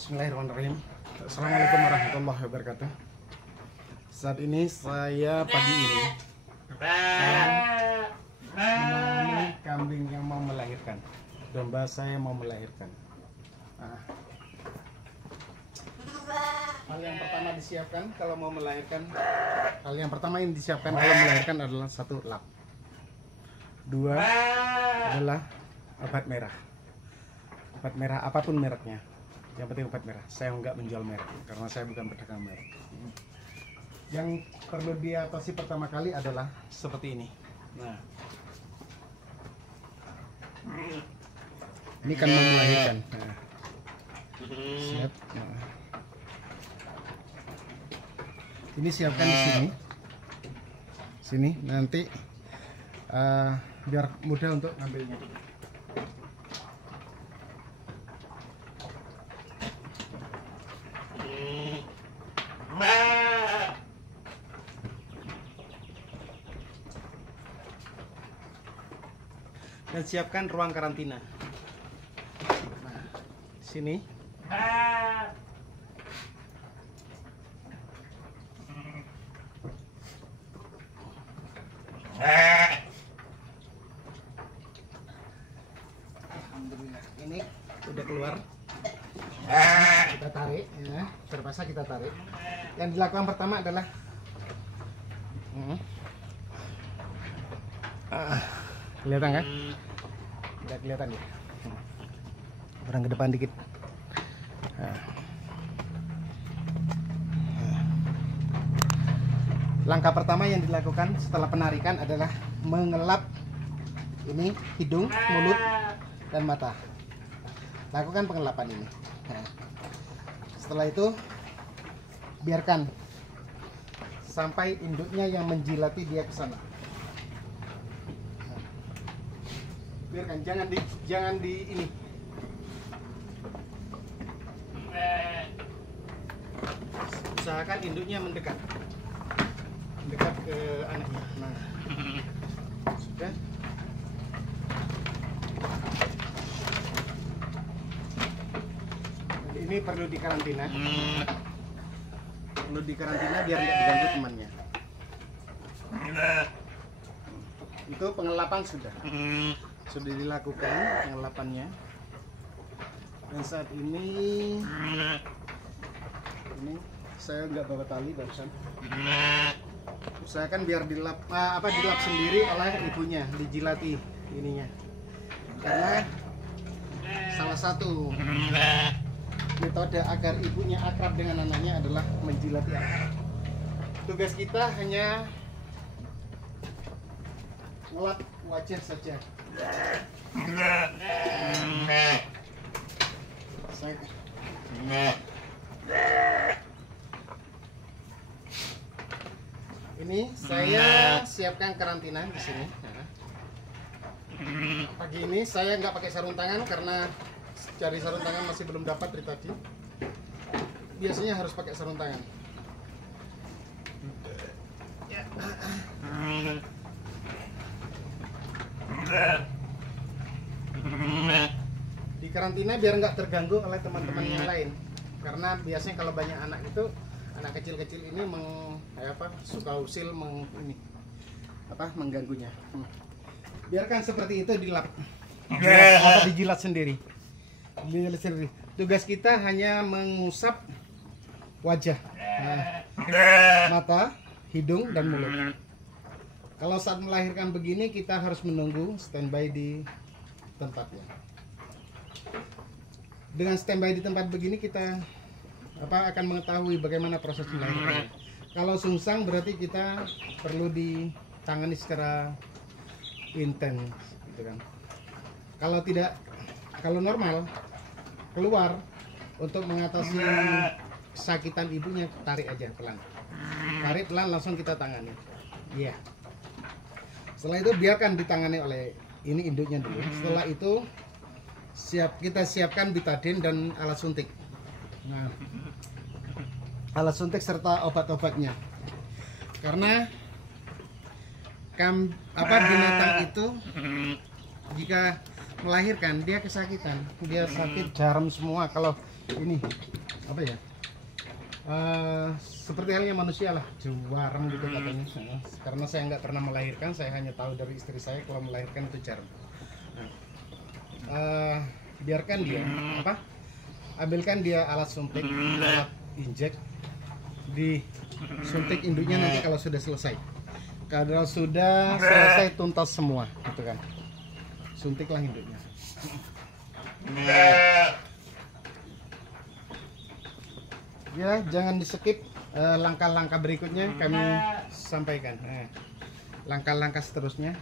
Bismillahirrahmanirrahim. Assalamualaikum warahmatullahi wabarakatuh. Saat ini saya pagi ini menangani kambing yang mau melahirkan. Domba saya mau melahirkan. Hal yang pertama disiapkan kalau mau melahirkan, hal yang pertama yang disiapkan kalau melahirkan adalah satu lap. Dua adalah obat merah. Obat merah apapun mereknya. Yang penting obat merah. Saya nggak menjual merek karena saya bukan pedagang merek. Yang perlu diatasi pertama kali adalah seperti ini. Nah, ini kan mau melahirkan. Nah, siap. Nah, ini siapkan di sini. Sini nanti biar mudah untuk ngambilnya. Dan siapkan ruang karantina. Nah, sini. Alhamdulillah, ini udah keluar. Kita tarik, ya. Terpaksa kita tarik. Yang dilakukan pertama adalah kelihatan kan? Udah kelihatan ya. Orang ke depan dikit. Langkah pertama yang dilakukan setelah penarikan adalah mengelap ini hidung, mulut, dan mata. Lakukan pengelapan ini. Setelah itu biarkan sampai induknya yang menjilati dia ke sana. Biarkan, jangan di ini. Usahakan induknya mendekat ke anaknya. Nah, sudah. Ini perlu dikarantina. Perlu dikarantina biar nggak diganggu temannya. Itu pengelapan sudah dilakukan pengelapannya. Dan saat ini saya nggak bawa tali barusan. Usahakan biar dilap sendiri oleh ibunya, dijilati ininya. Karena salah satu metode agar ibunya akrab dengan anaknya adalah menjilati anak. Tugas kita hanya ngelap wajah saja. Ini saya siapkan karantina di sini. Pagi ini saya nggak pakai sarung tangan karena cari sarung tangan masih belum dapat dari tadi. Biasanya harus pakai sarung tangan. Di karantina biar nggak terganggu oleh teman-teman yang lain. Karena biasanya kalau banyak anak itu, anak kecil-kecil ini suka usil mengganggunya. Biarkan seperti itu dilap. Dijilat sendiri. Tugas kita hanya mengusap wajah, mata, hidung, dan mulut. Kalau saat melahirkan begini kita harus menunggu standby di tempatnya. Dengan standby di tempat begini kita akan mengetahui bagaimana proses melahirkan. Kalau sungsang berarti kita perlu ditangani secara intens, gitu kan. Kalau normal keluar, untuk mengatasi kesakitan ibunya tarik aja pelan. Tarik pelan langsung kita tangani. Iya. Setelah itu biarkan ditangani oleh ini induknya dulu. Setelah itu kita siapkan betadine dan alat suntik. Nah, alat suntik serta obat-obatnya. Karena binatang itu jika melahirkan dia kesakitan, dia sakit jarum semua. Kalau ini apa ya, seperti halnya manusia lah, jarum gitu katanya. Karena saya nggak pernah melahirkan, saya hanya tahu dari istri saya kalau melahirkan itu jarum. Biarkan dia ambilkan dia alat suntik, alat injek, disuntik induknya nanti kalau sudah selesai. Kalau sudah selesai tuntas semua, gitu kan. Suntiklah induknya. Ya, jangan di skip. Langkah-langkah berikutnya kami sampaikan. Langkah-langkah seterusnya.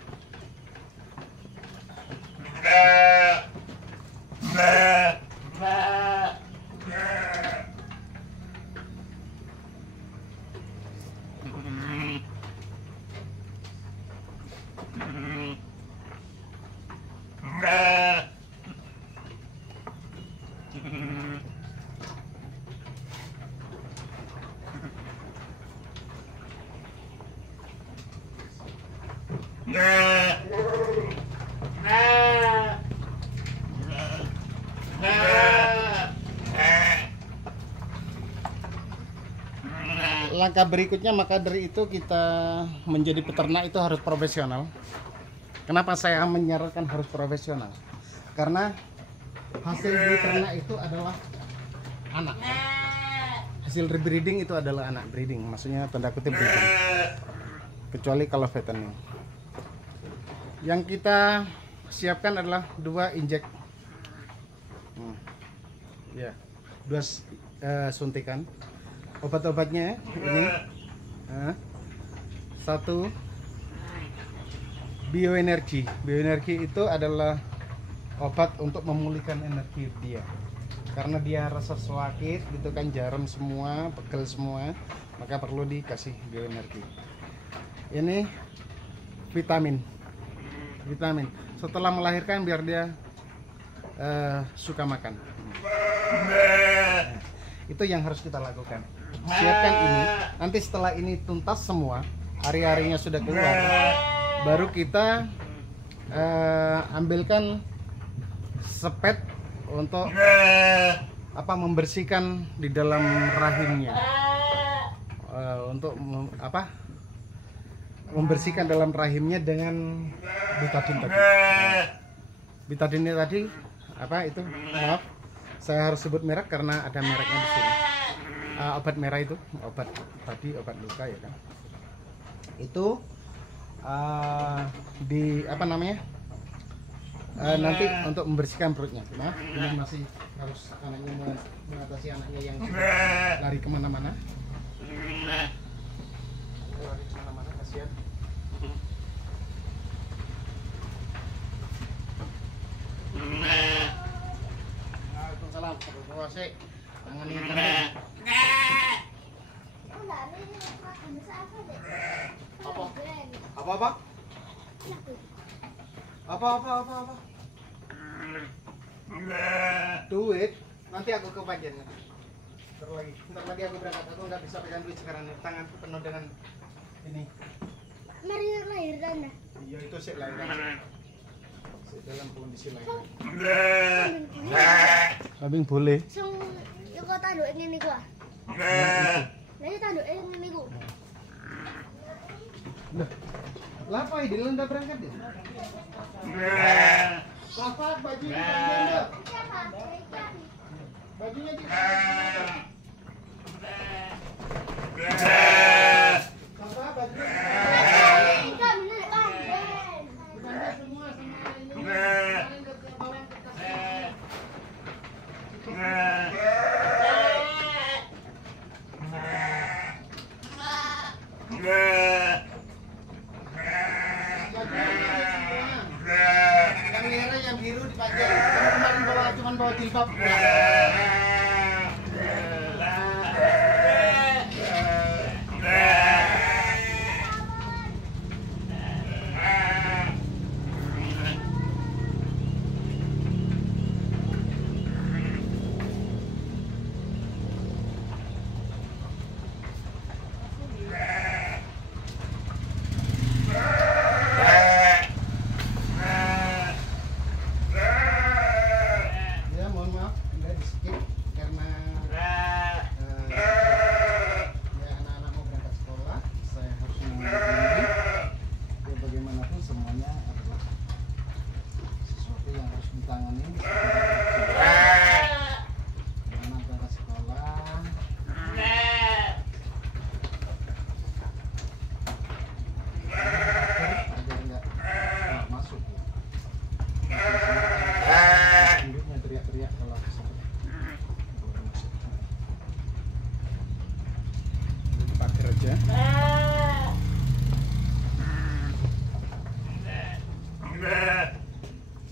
Langkah berikutnya, maka dari itu kita menjadi peternak itu harus profesional. Kenapa saya menyarankan harus profesional? Karena hasil dari ternak itu adalah anak. Hasil breeding itu adalah anak, breeding, maksudnya tanda kutip breeding. Kecuali kalau fattening. Yang kita siapkan adalah 2 injek, ya, 2 suntikan. Obat-obatnya ini 1 bioenergi. Bioenergi itu adalah obat untuk memulihkan energi dia, karena dia rasa sakit gitu kan, jarum semua, pegel semua, maka perlu dikasih bioenergi. Ini vitamin setelah melahirkan biar dia suka makan. Itu yang harus kita lakukan. Siapkan ini, nanti setelah ini tuntas semua, hari-harinya sudah keluar, baru kita ambilkan sepet untuk membersihkan di dalam rahimnya, untuk membersihkan dalam rahimnya dengan betadin tadi. Betadinnya tadi itu, maaf, saya harus sebut merek karena ada mereknya di sini. Obat merah itu, obat luka ya kan. Itu nanti untuk membersihkan perutnya. Nah, ini masih harus anaknya mengatasi anaknya yang lari kemana-mana. Lari kemana-mana, kasihan. Waalaikumsalam. Apa? Duit nanti aku ke Banjar. Bentar lagi aku berangkat. Aku nggak bisa pegang duit sekarang. Tanganku penuh dengan ini. Mari lahiran dah. Iya, itu sih lahiran. Dalam kondisi lahiran. Kambing boleh. Sing yo kok tanduke ngene iku ah. Lah yo tanduke ngene iku. Lah apa ini udah berangkat ya? Papa bajunya dipanggil. Bajunya di. Papa bajunya. Enggak bener panjen. Dipanggil semua sama ini. Yang merah, yang biru dipanggil. Kemarin cuma bawa jilbab.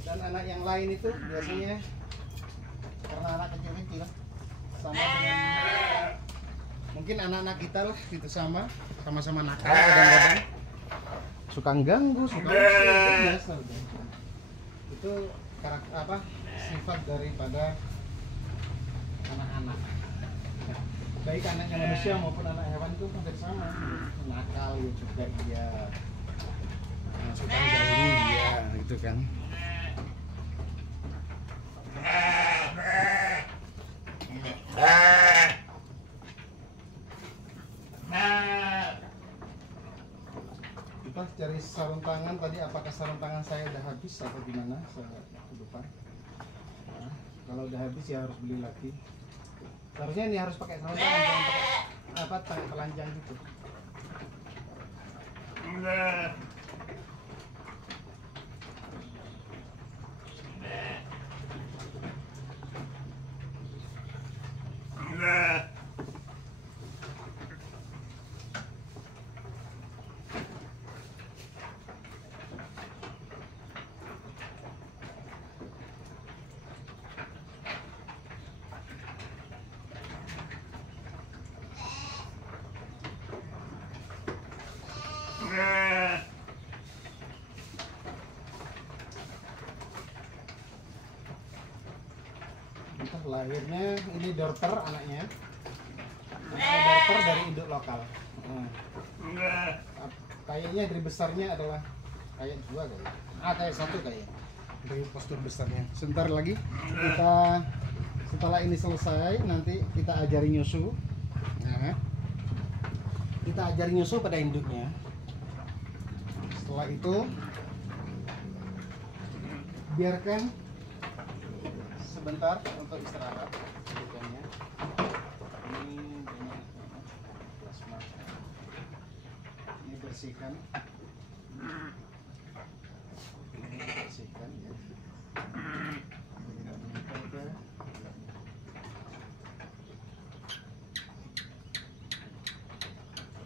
Dan anak yang lain itu biasanya karena anak kecil-kecil sama dengan mungkin anak-anak kita lah gitu, sama-sama nakal kadang-kadang suka ganggu, suka usir, itu biasa udah. Itu karakter apa sifat daripada anak-anak, baik anaknya manusia maupun anak hewan itu hampir sama, nakal ya juga iya, suka ganggu ya gitu kan. Kita cari sarung tangan tadi, apakah sarung tangan saya udah habis atau gimana, saya lupa. Nah, kalau udah habis ya harus beli lagi. Seharusnya ini harus pakai sarung tangan, jangan pakai apa tangan telanjang gitu. Entah lahirnya ini dorter anaknya, dorter dari induk lokal. Kayaknya dari besarnya adalah kayak dua kayaknya, kayak satu kayaknya dari postur besarnya. Sebentar lagi kita, setelah ini selesai nanti kita ajari nyusu. Nah, kita ajari nyusu pada induknya. Setelah itu biarkan sebentar untuk istirahat induknya. Ini banyak plasma. Ini bersihkan. Ini bersihkan ya.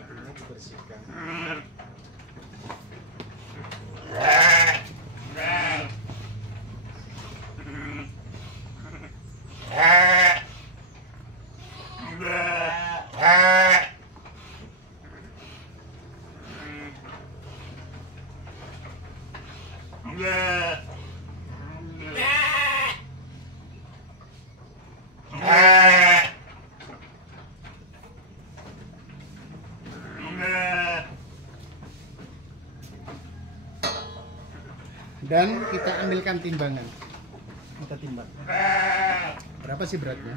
Ini dibersihkan. Dan kita ambilkan timbangan. Kita timbang. Berapa sih beratnya?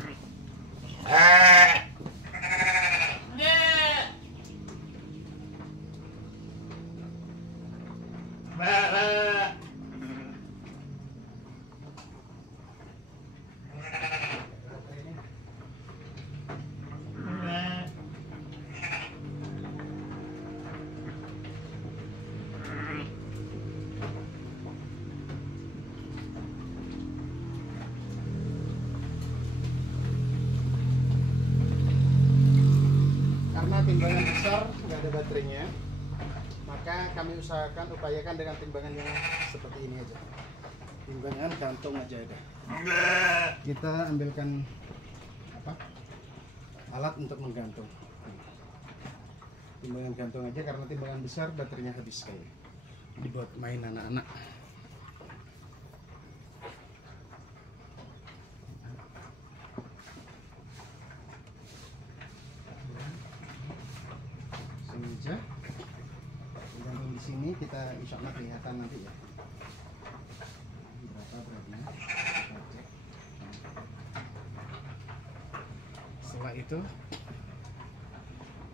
Karena timbangan besar nggak ada baterainya, maka kami upayakan dengan timbangan yang seperti ini aja, timbangan gantung aja ada. Kita ambilkan apa alat untuk menggantung, timbangan gantung aja, karena timbangan besar baterainya habis kayak dibuat main anak-anak. Aja gantung di sini, kita insya Allah kelihatan nanti ya berapa beratnya. Setelah itu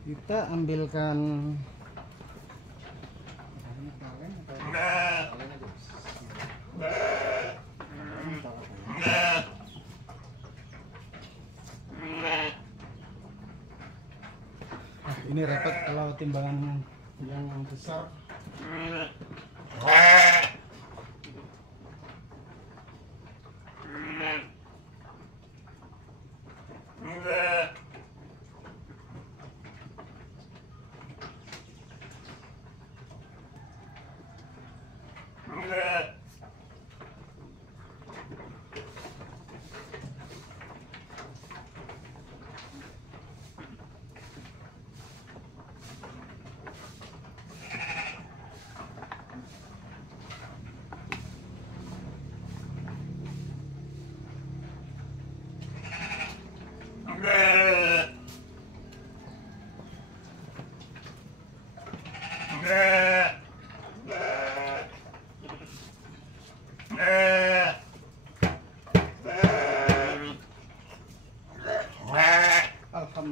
kita ambilkan talen atau talen aja. Ini repot kalau timbangan yang besar.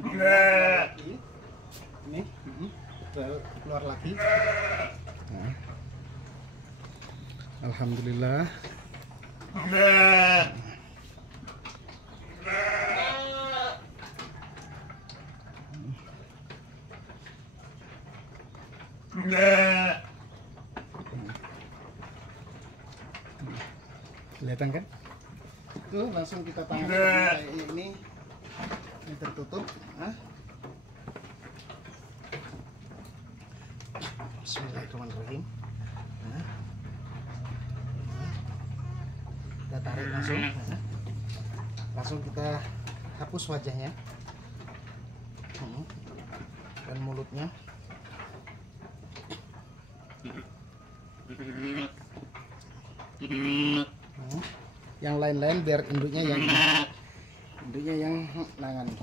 keluar lagi. Ini keluar lagi. Nah. Alhamdulillah. Kelihatan kan? Tuh langsung kita tangani kayak ini tertutup. Nah. Bismillahirrahmanirrahim. Nah. Kita tarik langsung. Nah. Langsung kita hapus wajahnya dan mulutnya. Yang lain-lain biar induknya yang nangani.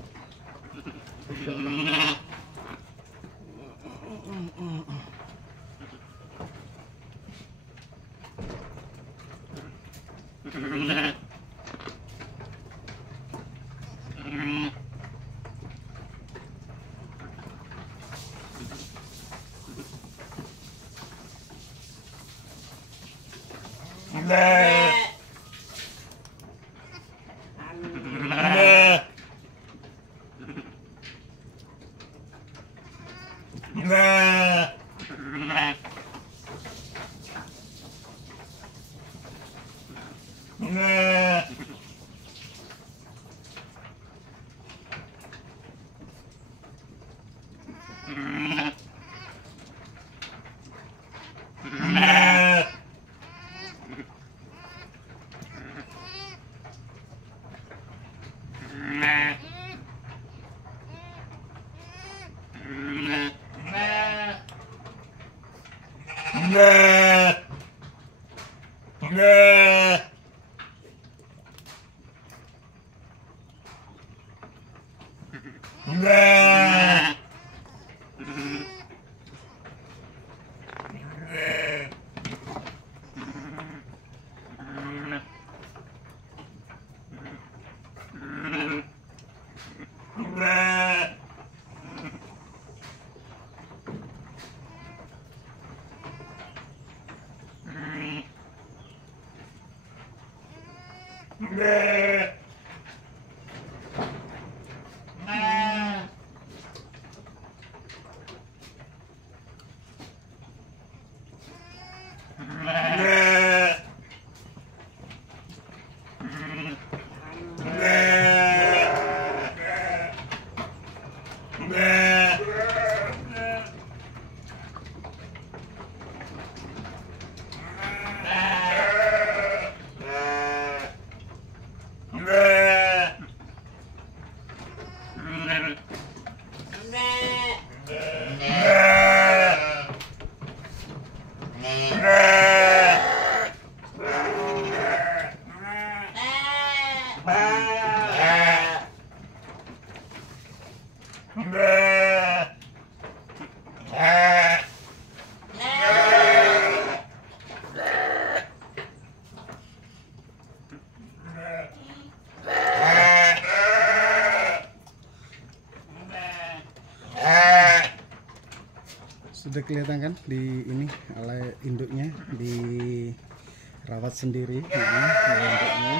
Sudah kelihatan kan di ini oleh induknya dirawat sendiri induknya.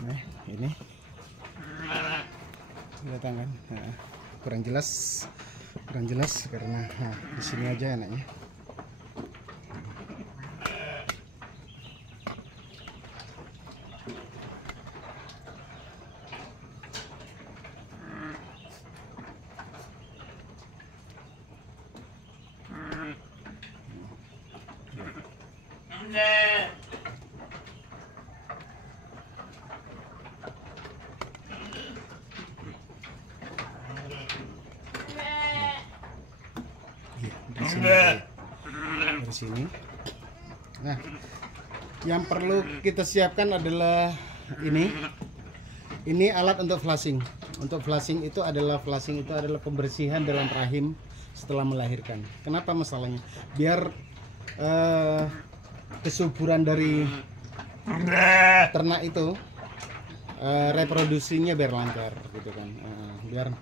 Nah, ini kelihatan kan? Nah, kurang jelas karena di sini aja enaknya. Dari sini. Nah, yang perlu kita siapkan adalah ini alat untuk flushing. Untuk flushing itu adalah pembersihan dalam rahim setelah melahirkan. Kenapa masalahnya? Biar kesuburan dari ternak itu reproduksinya biar lancar gitu kan. Biar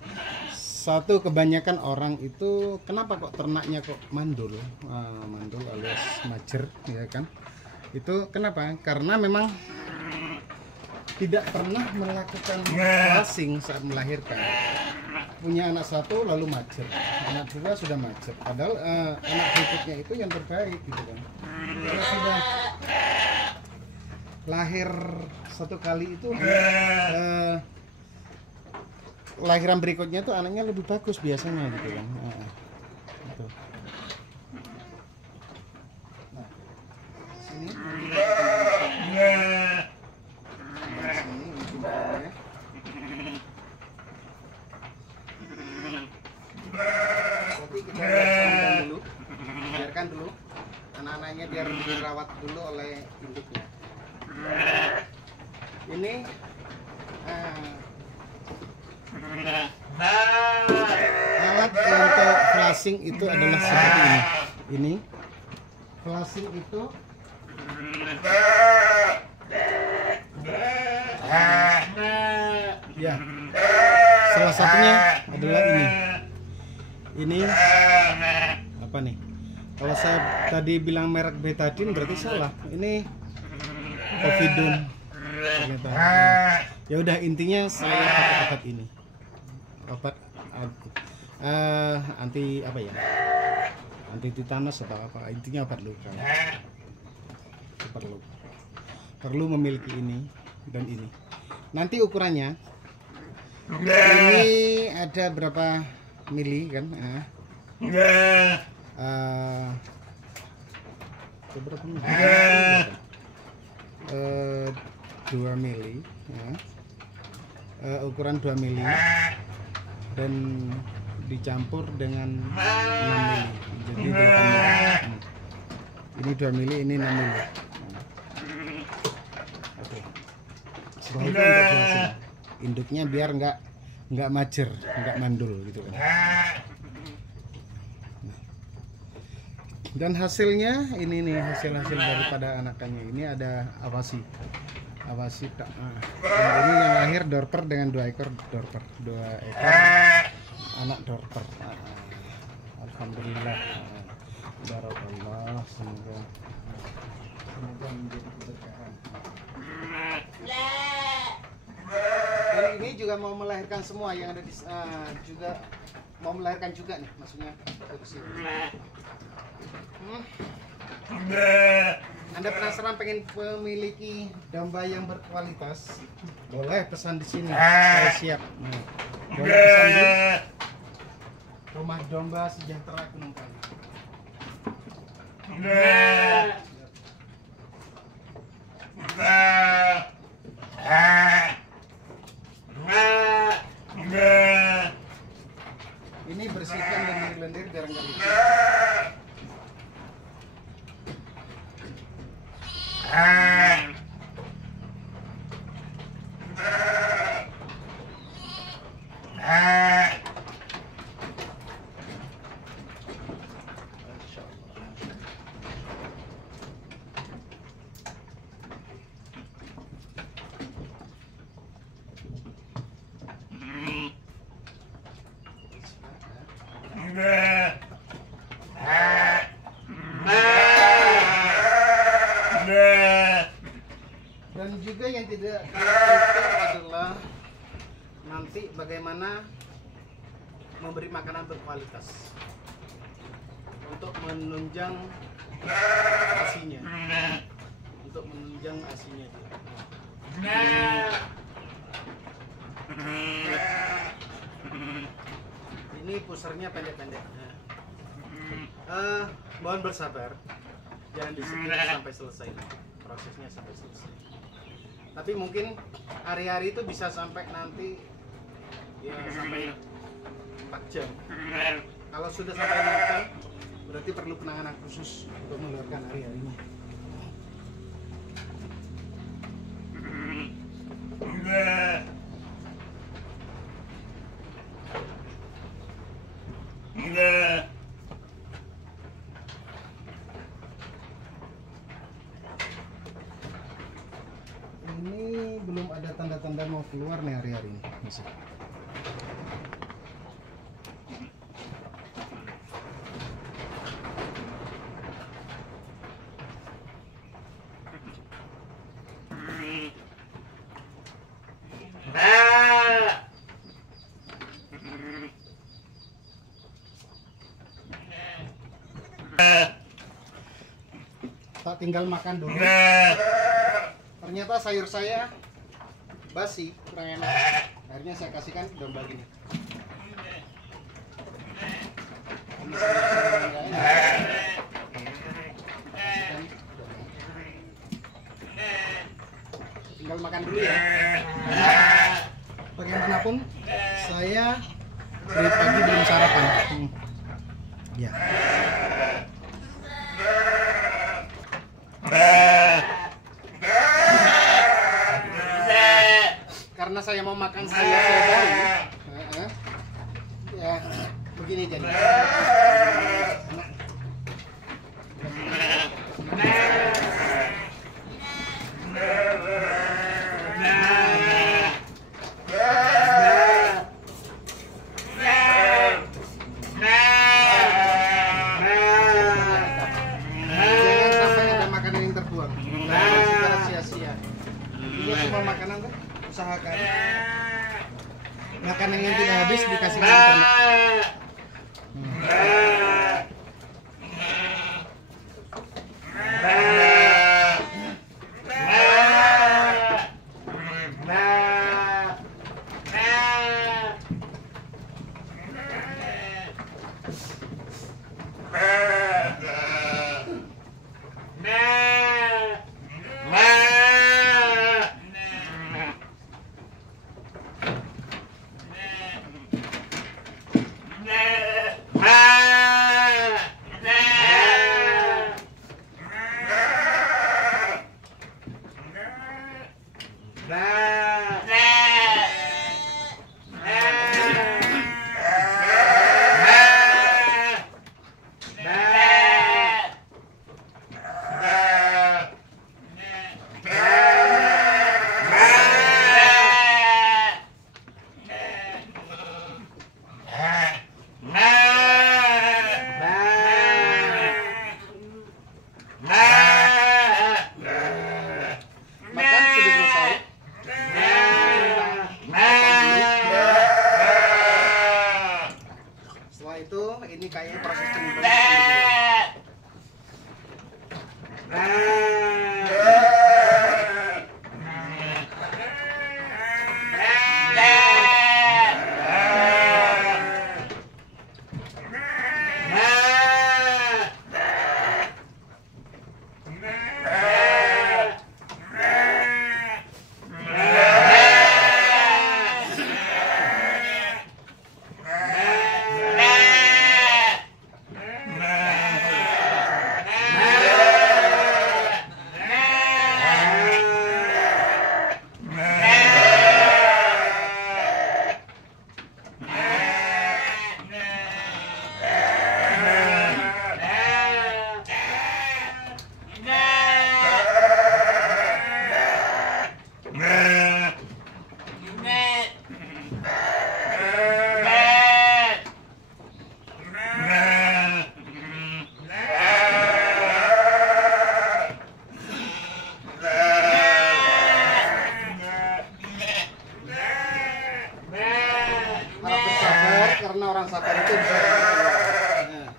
satu, kebanyakan orang itu kenapa kok ternaknya kok mandul, mandul alias majer ya kan. Itu kenapa? Karena memang tidak pernah melakukan flushing saat melahirkan. Punya anak satu lalu majer, anak dua sudah majer, padahal anak berikutnya itu yang terbaik gitu kan. Kalau sudah lahir satu kali itu lahiran berikutnya tuh anaknya lebih bagus biasanya gitu kan. Gitu. Nah, sini tapi kita biarkan dulu anak-anaknya biar dirawat dulu oleh induknya. Ini alat untuk flushing itu adalah seperti ini. Ini flushing itu ya, salah satunya adalah ini. Ini apa nih? Kalau saya tadi bilang merek betadine berarti salah. Ini Povidone. Ya udah, intinya saya pakai obat ini. Obat anti apa ya? Anti tetanus atau apa? Intinya obat luka. Perlu memiliki ini dan ini. Nanti ukurannya ini ada berapa mili kan? Berapa mili? 2 mili ya. Ukuran 2 mili dan dicampur dengan 6 mili jadi 8 mili. Ini 2 mili, ini 6 mili. Oke. Setelah itu untuk flushing induknya biar nggak majer, nggak mandul gitu kan. Dan hasilnya ini nih, hasil daripada anakannya ini ada awasi tak. Dan ini yang lahir dorper dengan 2 ekor dorper, 2 ekor anak dorper. Alhamdulillah. Barakallah, semoga menjadi keberkahan. Dan ini juga mau melahirkan semua yang ada di juga mau melahirkan juga nih, maksudnya dari sini. Anda penasaran pengen memiliki domba yang berkualitas? Boleh pesan di sini, saya siap. Boleh pesan di Rumah Domba Sejahtera Gunung Kayu. Ini bersihkan lendir-lendir biar nggak licin. Dan juga yang tidak terlupakan adalah nanti bagaimana memberi makanan berkualitas untuk menunjang asinya, Ini pusernya pendek-pendek. Mohon bersabar, jangan di-skip sampai selesai, prosesnya sampai selesai. Tapi mungkin hari-hari itu bisa sampai nanti ya sampai 4 jam. Kalau sudah sampai 4 jam berarti perlu penanganan khusus untuk melahirkan hari-harinya. Ini belum belum ada tanda-tanda mau keluar nih hari-hari ini. Masih. Tak tinggal makan dulu. Ternyata sayur saya basi, kurang enak. Akhirnya saya kasihkan domba gini. Ini sayur-sayur yang nggak enak. Kasihkan domba. Tinggal makan dulu ya. Bagaimanapun saya dari pagi belum sarapan. Ya. Karena saya mau makan saya baru, ya begini jadi. Jangan sampai ada makanan yang terbuang, secara sia-sia. Ini semua makanan kan usahakan makanan yang tidak habis dikasih ke ternak. Makan sudah selesai. Setelah itu ini kayaknya proses penyimpanannya. Harap bersabar karena orang sabar itu bisa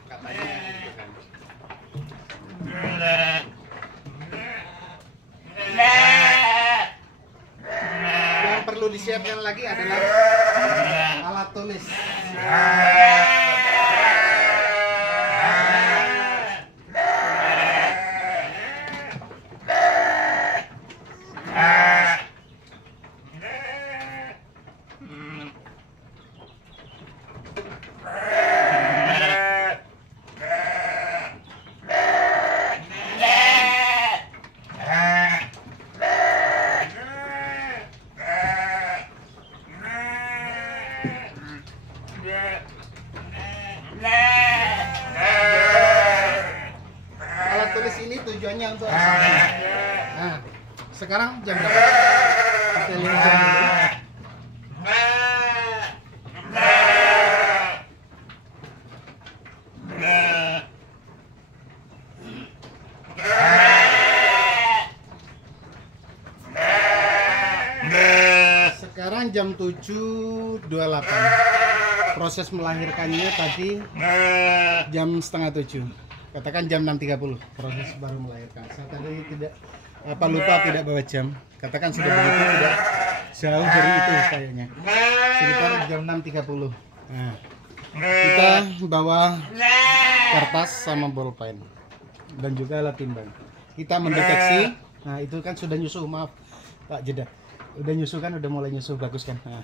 katanya gitu kan. Yang perlu disiapkan lagi adalah alat tulis. Alat tulis ini tujuannya untuk apa? Nah, sekarang jam berapa? Kita lihat jam dulu. Sekarang jam 7.28. Proses melahirkannya tadi jam setengah 7. Katakan jam 6.30 proses baru melahirkan. Saya tadi tidak lupa tidak bawa jam. Katakan sudah begitu tidak jauh dari itu kayaknya. Sekitar jam 6.30. Nah, kita bawa kertas sama bolpen dan juga alat timbang. Kita mendeteksi. Nah, itu kan sudah nyusuh, maaf Pak Jeda. Udah nyusuh kan, udah mulai nyusuh, bagus kan. Nah.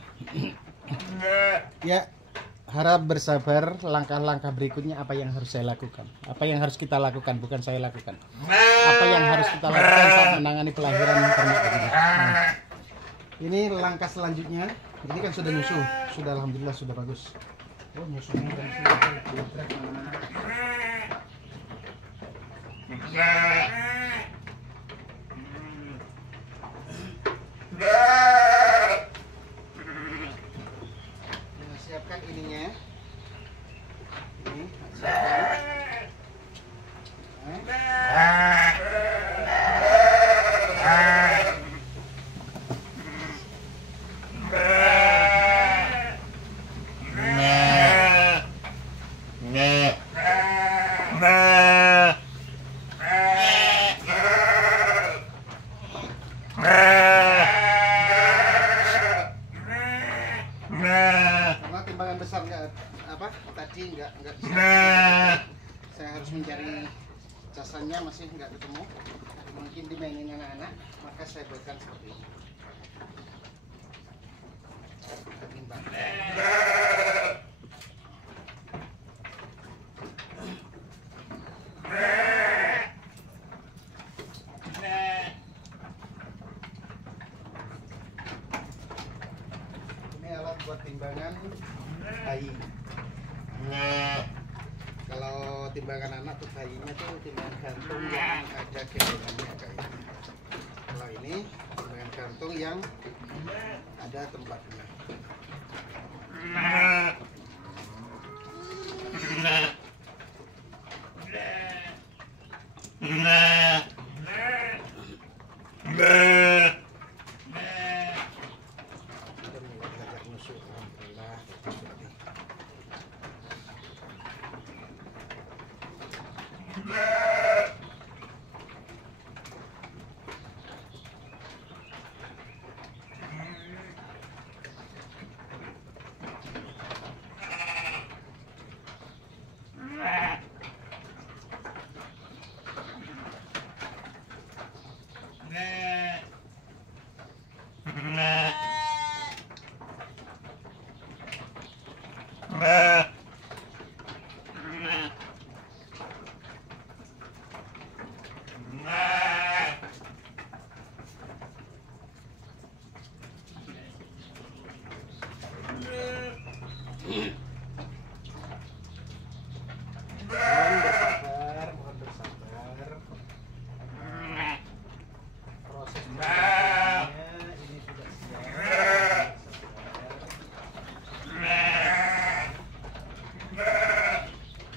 Ya, harap bersabar. Langkah-langkah berikutnya apa yang harus saya lakukan, apa yang harus kita lakukan, bukan saya lakukan. Apa yang harus kita lakukan saat menangani pelahiran ternak begini. Nah, ini langkah selanjutnya. Ini kan sudah nyusuh, sudah alhamdulillah sudah bagus. Oh, nyusuhnya dari sini. Siapkan ininya. Ini siapkan. Karena timbangan besar tadi nggak bisa. Saya harus mencari casannya, masih nggak ketemu. Mungkin dimainin anak-anak, maka saya buatkan seperti ini. Timbang. Ini alat buat timbangan bayi. Kalau timbangan anak tuh bayinya tuh timbangan gantung yang ada gendongannya kayak ini. Kalau ini timbangan gantung yang ada tempatnya. Mohon bersabar. Proses melahirkannya ini sudah siap.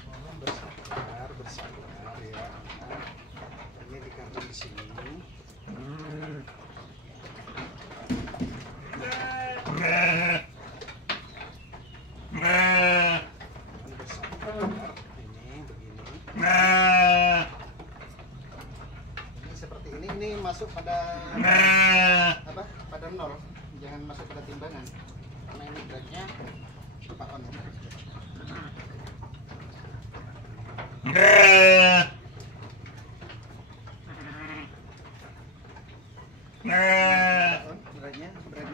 Mohon bersabar ya. Ini dikandung di sini. Ini seperti ini masuk pada pada nol, jangan masuk pada timbangan karena ini beratnya Pak on. Beratnya tidak.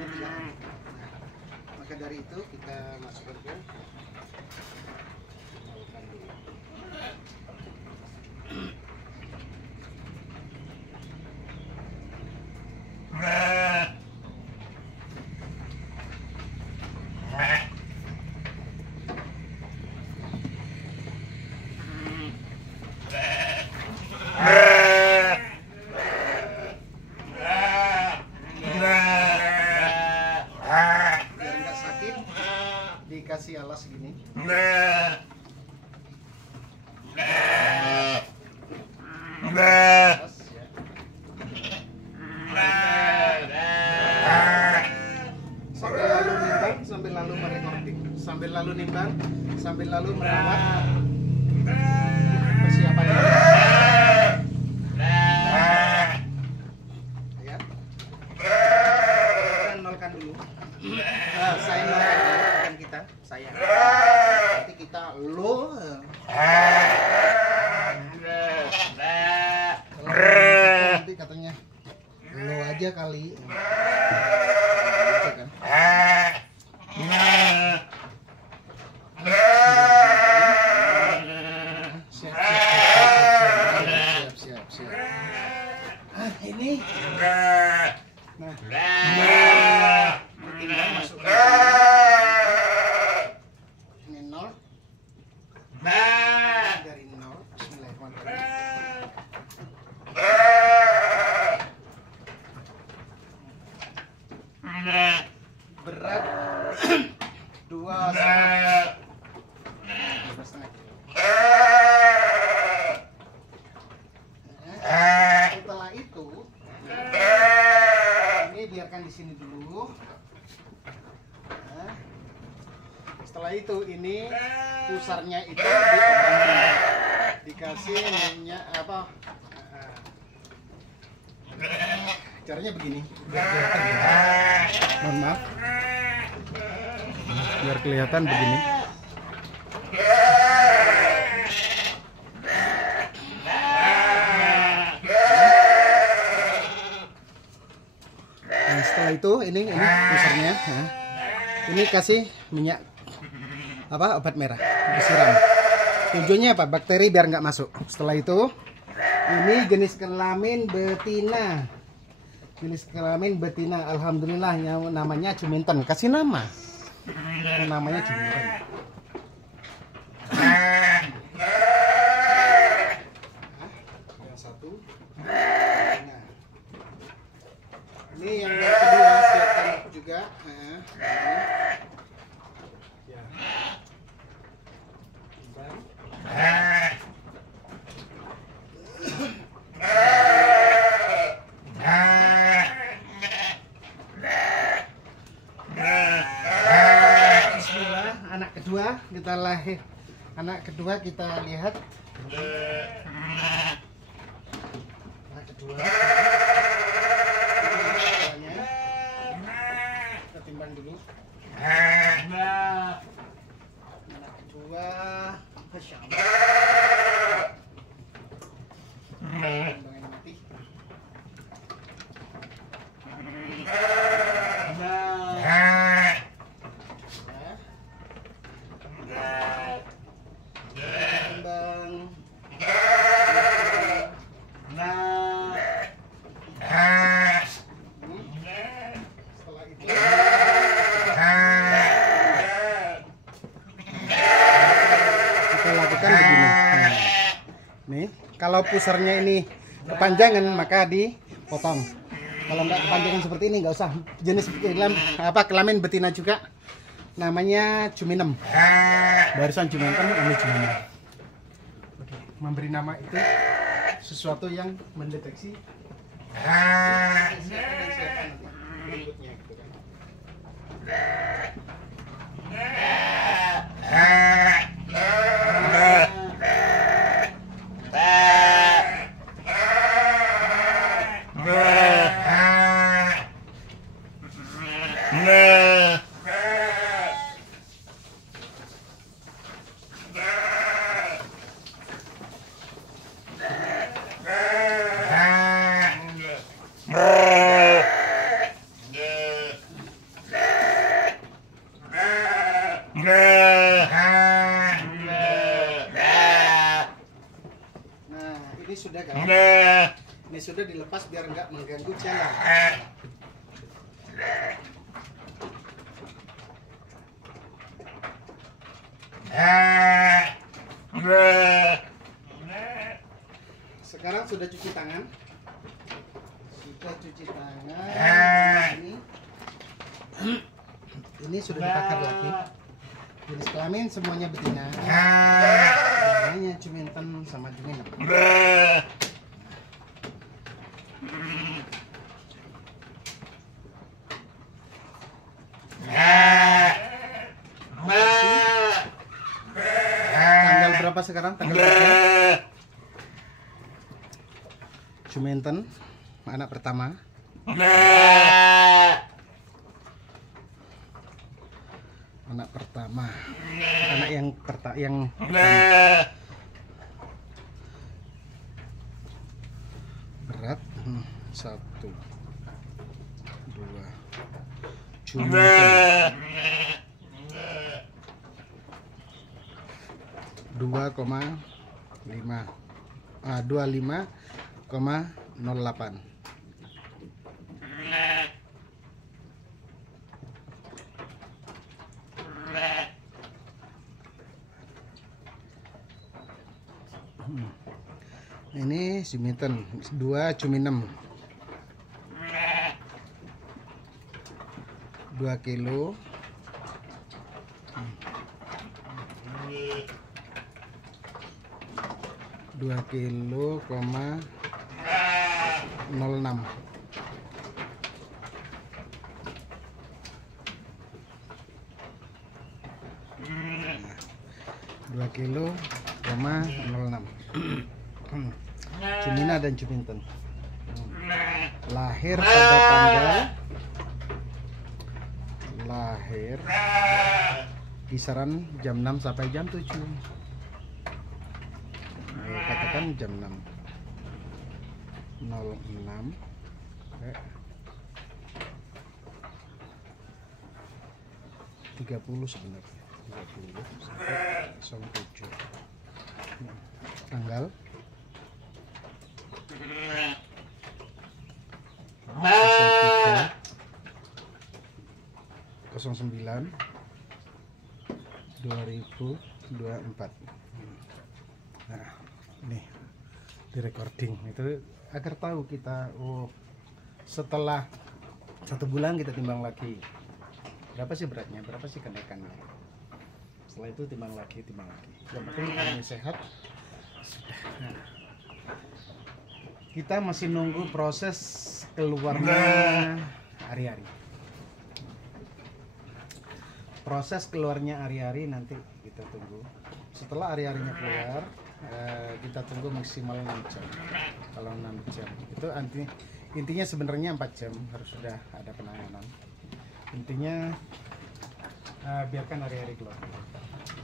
Maka dari itu kita masukkan ke kasih alas segini. Alas, ya. Sambil lalu merecording, sambil lalu nimbang, sambil lalu merawat persiapan. Ya. Kita nolkan dulu. Saya nolkan dulu, bukan kita, saya. Nanti kita lo. Nanti katanya lo aja kali. Gitu kan. Siap. Ini. Nah. Tinggal masukkan. Ini 0. Dari 0. Bismillahirrahmanirrahim. Berat 2,5 Setelah itu ini biarkan di sini dulu. Setelah itu ini pusarnya itu dikasih minyak apa? Caranya begini. Mohon maaf. Biar kelihatan begini. Nah, setelah itu ini pusarnya. Nah, ini kasih minyak apa obat merah disiram. Tujuannya apa? Bakteri biar nggak masuk. Setelah itu ini jenis kelamin betina. Jenis kelamin betina, alhamdulillah yang namanya Juminten. Kasih nama. Namanya Juminten. Yang satu. Nah. Ini yang kedua siapkan juga. Nah, ya. Bismillah, anak kedua kita lahir. Anak kedua kita lihat. Anak kedua. Kita timbang dulu. Anak kedua. Masya Allah. Timbangan mati. Setelah itu kita lakukan begini. Nah, nih, kalau pusarnya ini kepanjangan maka dipotong. Kalau nggak kepanjangan seperti ini nggak usah. Jenis kelamin betina juga namanya Juminem. Barisan Juminten ini Juminem. Oke, memberi nama itu sesuatu yang mendeteksi siapa dan siapa nanti berikutnya gitu kan. Nah, ini sudah kan? Ini sudah dilepas biar nggak mengganggu jalan. Sekarang sudah cuci tangan. Sudah cuci tangan. Ini sudah dibakar lagi. Jenis kelamin semuanya betina. Hanya Cuminten sama Jumina. Tanggal berapa sekarang? Tanggal berapa? Cuminten, anak pertama. Anak pertama, anak yang pertama. Berat 1, 2. Cuminten 25,08. Ini Cuminten 2 Cuminem 2 kilo. Dua kilo, 06. Dua kilo, 06. Cumina dan Cuminten. Lahir pada tanggal kisaran jam 6 sampai jam 7. Katakan jam 6.06 30 sebenarnya 30 sampai 07 tanggal 09 2024. Nah, ini di recording itu agar tahu kita, oh setelah 1 bulan kita timbang lagi berapa sih beratnya, berapa sih kenaikannya. Setelah itu timbang lagi. Yang penting kami sehat. Nah, kita masih nunggu proses keluarnya ari-ari. Proses keluarnya ari-ari nanti kita tunggu. Setelah ari-arinya keluar, kita tunggu maksimal 6 jam. Kalau 6 jam itu intinya sebenarnya 4 jam harus sudah ada penanganan. Intinya biarkan ari-ari keluar.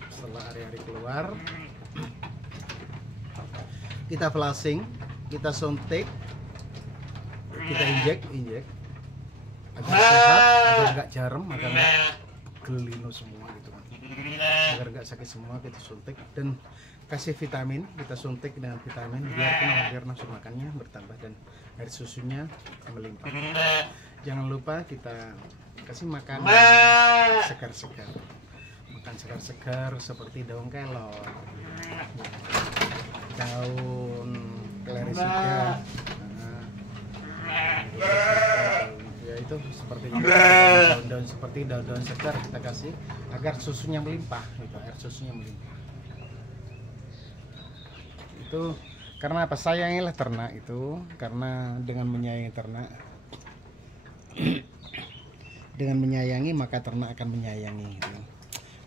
Setelah ari-ari keluar, kita flushing, kita suntik, kita injek agar sehat, agar nggak jarum, agar nggak gelino semua gitu kan, agar nggak sakit semua. Kita suntik dan kasih vitamin, kita suntik dengan vitamin biar nafsu makannya bertambah dan air susunya melimpah. Jangan lupa kita kasih makan segar-segar, makan segar-segar seperti daun kelor, daun klerisida, ya itu seperti daun-daun seperti daun-daun segar kita kasih agar susunya melimpah gitu, air susunya melimpah. Itu karena apa? Sayangilah ternak itu, karena dengan menyayangi ternak dengan menyayangi maka ternak akan menyayangi gitu.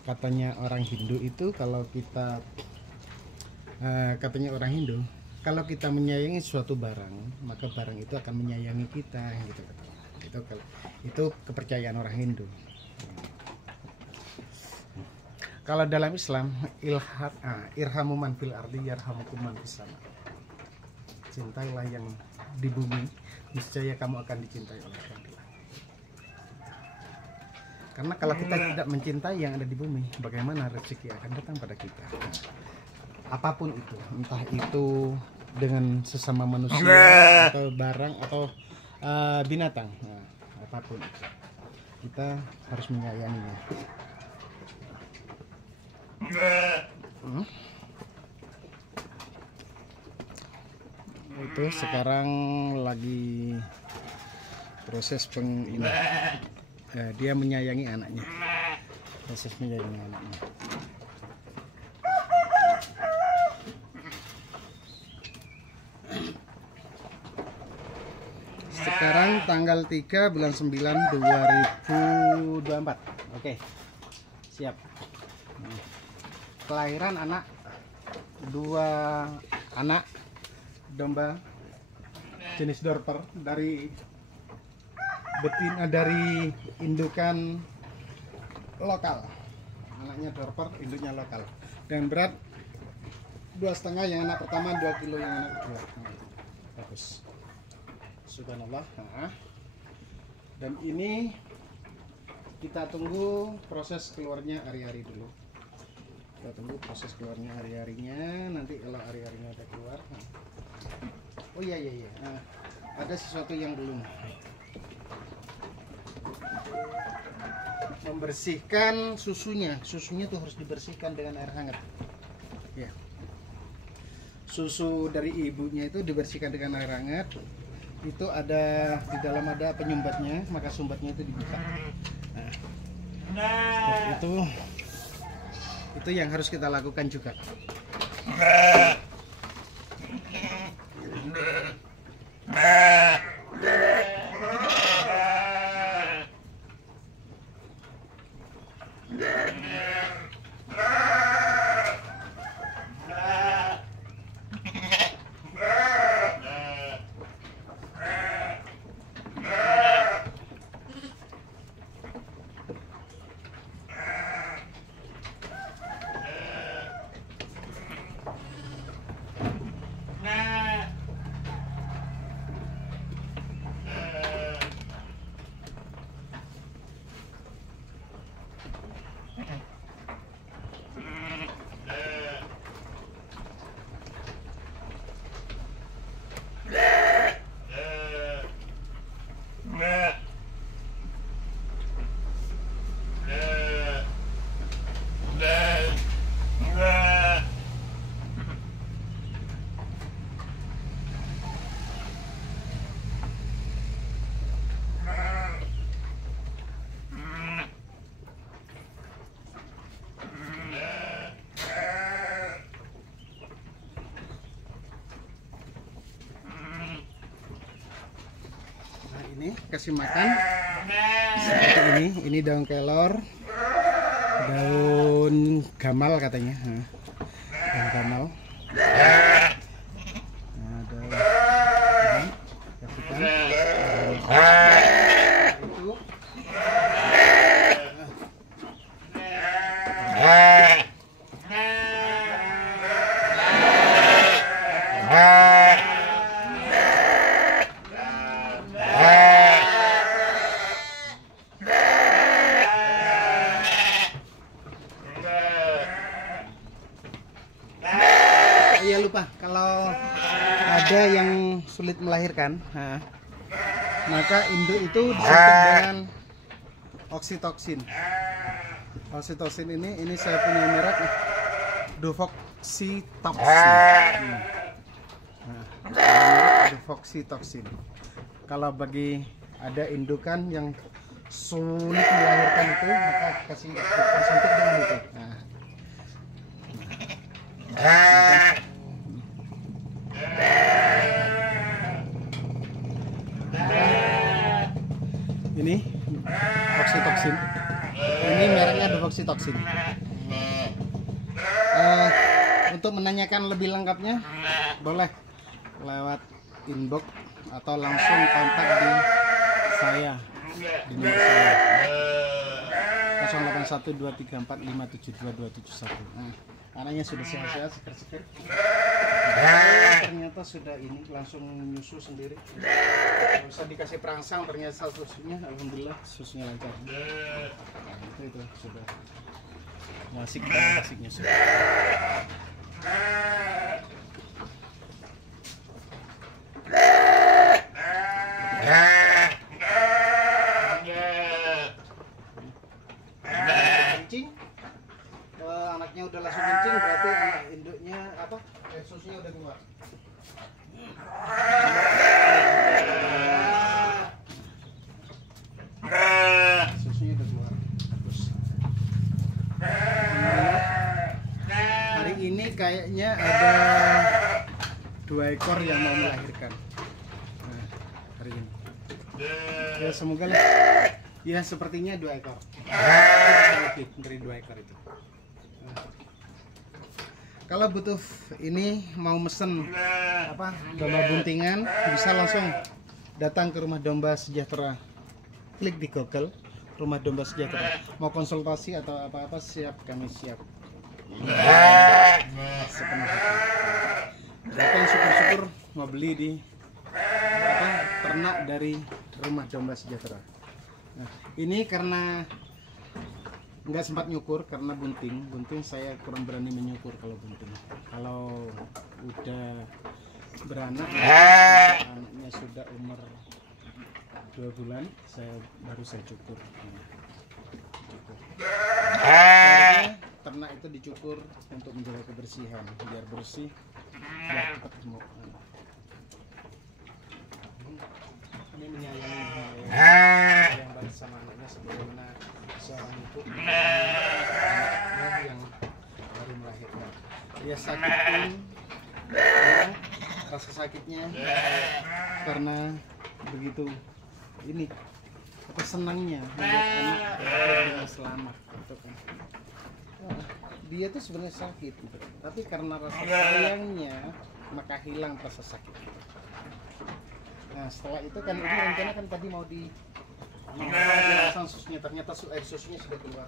Katanya orang Hindu itu kalau kita kalau kita menyayangi suatu barang maka barang itu akan menyayangi kita gitu. Itu kepercayaan orang Hindu. Kalau dalam Islam, irhamu man fil ardi yarhamukum man fis sama. Cintailah yang di bumi, niscaya kamu akan dicintai oleh yang di langit. Karena kalau kita tidak mencintai yang ada di bumi, bagaimana rezeki akan datang pada kita? Apapun itu, entah itu dengan sesama manusia atau barang atau binatang, nah, apapun itu, kita harus menyayanginya. Itu sekarang lagi proses dia menyayangi anaknya. prosesnya dari anaknya. Sekarang tanggal 3 bulan 9 2024. Oke. Siap. Kelahiran anak, 2 anak domba jenis Dorper dari betina, dari indukan lokal. Anaknya Dorper, induknya lokal. Dan berat 2,5 yang anak pertama, 2 kilo yang anak kedua. Bagus. Subhanallah. Nah. Dan ini kita tunggu proses keluarnya ari-ari dulu. Kita tunggu proses keluarnya ari-arinya. Nanti kalau ari-arinya udah keluar. Nah. Oh iya. Nah, ada sesuatu yang belum. Membersihkan susunya. Susunya tuh harus dibersihkan dengan air hangat. Ya. Susu dari ibunya itu dibersihkan dengan air hangat. Itu ada di dalam ada penyumbatnya, maka sumbatnya itu dibuka. Nah, itu yang harus kita lakukan juga. Ini kasih makan seperti ini daun kelor, daun gamal katanya, daun gamal. Nah, daun ini kasihkan itu. Iya lupa, kalau ada yang sulit melahirkan, maka induk itu disuntik dengan oksitoksin. Oksitoksin ini saya punya merek Duvoxytoxin. Duvoxytoxin. Kalau bagi ada indukan yang sulit melahirkan itu, maka kasih suntik dengan itu. Ini oksitoksin. Ini mereknya Duvoxytoxin. Untuk menanyakan lebih lengkapnya, boleh lewat inbox atau langsung kontak di saya di nomor saya 081234572271. Anaknya sudah sehat-sehat, seger-seger. Ternyata sudah ini langsung nyusu sendiri. Nggak usah dikasih perangsang, ternyata susunya, alhamdulillah susunya lancar. Itu sudah asik nyusu. Kencing. Anaknya udah langsung kencing, berarti anak induknya apa? Susunya udah keluar. Susunya udah keluar. Bagus. kayaknya ada 2 ekor yang mau melahirkan. Nah, hari ini. Ya semoga lah. Ya sepertinya 2 ekor. Lebih dari 2 ekor itu. Nah, kalau butuh ini mau mesen apa domba buntingan bisa langsung datang ke Rumah Domba Sejahtera. Klik di Google Rumah Domba Sejahtera. Mau konsultasi atau apa-apa siap, kami siap. Sepenuh hati. Siapa yang syukur-syukur mau beli di apa ternak dari Rumah Domba Sejahtera. Nah, ini karena nggak sempat nyukur karena bunting saya kurang berani menyukur kalau bunting. Kalau udah beranak, anaknya sudah umur 2 bulan, baru saya cukur. Caranya, ternak itu dicukur untuk menjaga kebersihan, biar bersih, biar cepat gemuk. Ini menyayangi yang baik sama anaknya sebagaimana seorang ibu anaknya yang baru melahirkan. Dia sakit pun ya, rasa sakitnya karena begitu ini apa senangnya melihat anak dengan selamat gitu kan. Dia tuh sebenarnya sakit gitu, tapi karena rasa sayangnya maka hilang rasa sakit. Nah setelah itu kan ini rencana kan tadi mau dilaksanakan susunya, ternyata air susunya sudah keluar.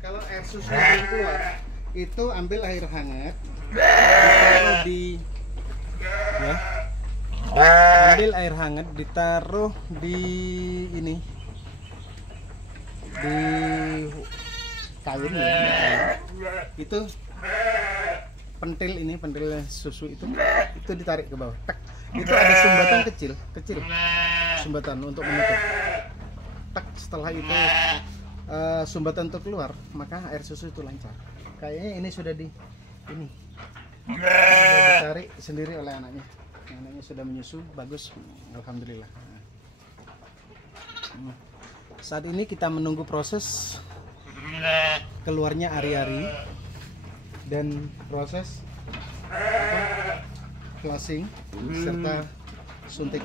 Kalau air susunya belum keluar, itu ambil air hangat, ditaruh di ya. Ambil air hangat ditaruh di ini di kain ya. Itu pentil susu itu ditarik ke bawah. Tak. Itu ada sumbatan kecil sumbatan untuk menutup. Tak, setelah itu sumbatan itu keluar, maka air susu itu lancar. Kayaknya ini sudah ditarik sendiri oleh anaknya. Anaknya sudah menyusu, bagus, alhamdulillah. Saat ini kita menunggu proses keluarnya ari-ari dan proses flushing serta suntik.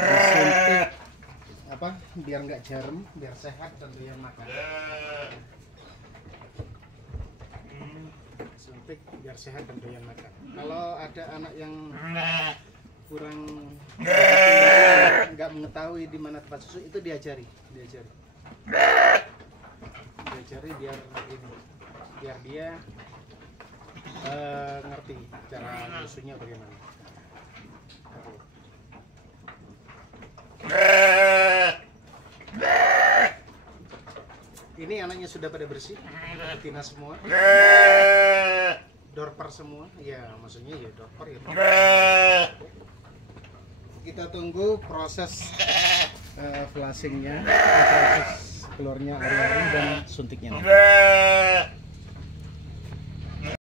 Suntik apa? Biar nggak jarum, biar sehat dan doyan makan. Suntik biar sehat dan doyan makan. Kalau ada anak yang kurang nggak mengetahui di mana tempat susu, itu diajari biar dia ngerti cara susunya bagaimana. Ini anaknya sudah pada bersih, betina semua, dorper semua, ya maksudnya ya dorper ya. Kita tunggu proses flushingnya, proses keluarnya ari-ari dan suntiknya.